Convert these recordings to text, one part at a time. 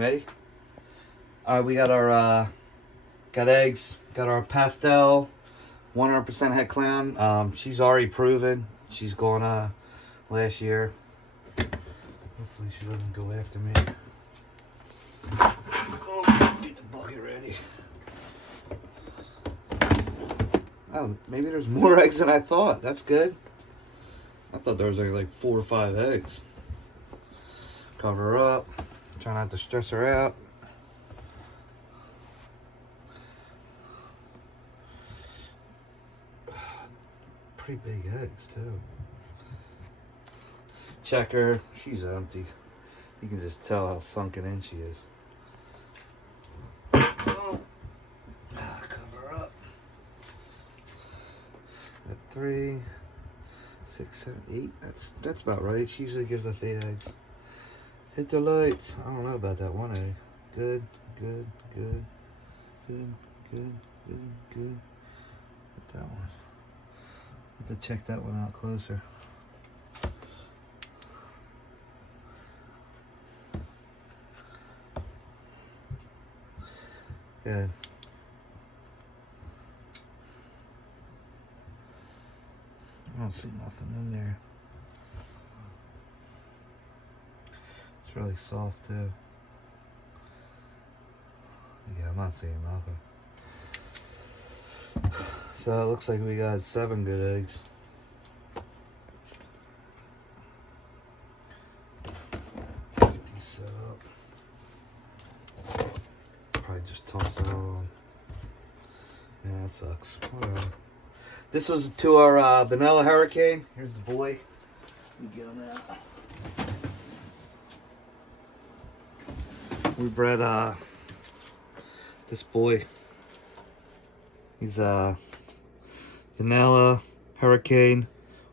Ready? We got our got eggs. Got our pastel, 100% het clown. She's already proven. She's going last year. Hopefully she doesn't go after me. Oh, get the bucket ready. Oh, maybe there's more eggs than I thought. That's good. I thought there was only like 4 or 5 eggs. Cover her up. Try not to stress her out. Pretty big eggs too. Check her. She's empty. You can just tell how sunken in she is. Oh. Cover her up. At 3, 6, 7, 8. That's about right. She usually gives us 8 eggs. Hit the lights. I don't know about that one egg. Good, good, good, good, good, good, good. Hit that one. Have to check that one out closer. Good. I don't see nothing in there. It's really soft too. Yeah, I'm not seeing nothing. So it looks like we got 7 good eggs. Get these set up. Probably just toss it all on. Yeah, that sucks. Whatever. This was to our vanilla hurricane. Here's the boy. Let me get him out. We bred this boy. He's vanilla hurricane,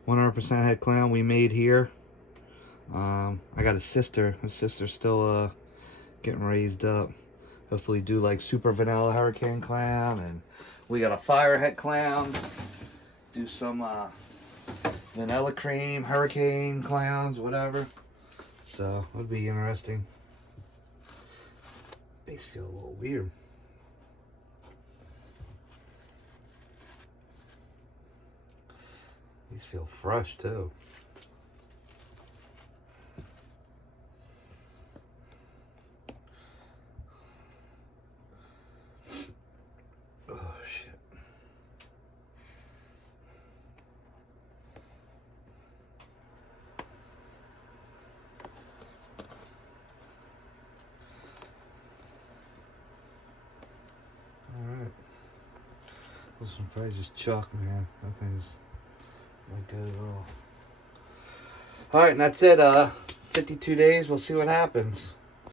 100% het clown we made here. I got his sister. His sister's still getting raised up. Hopefully do like super vanilla hurricane clown, and we got a fire het clown. Do some vanilla cream hurricane clowns, whatever. So it'll be interesting. These feel a little weird. These feel fresh too. Oh shit. Alright. This one probably just chalk, man. That thing's not good at all. Alright, and that's it. 52 days. We'll see what happens.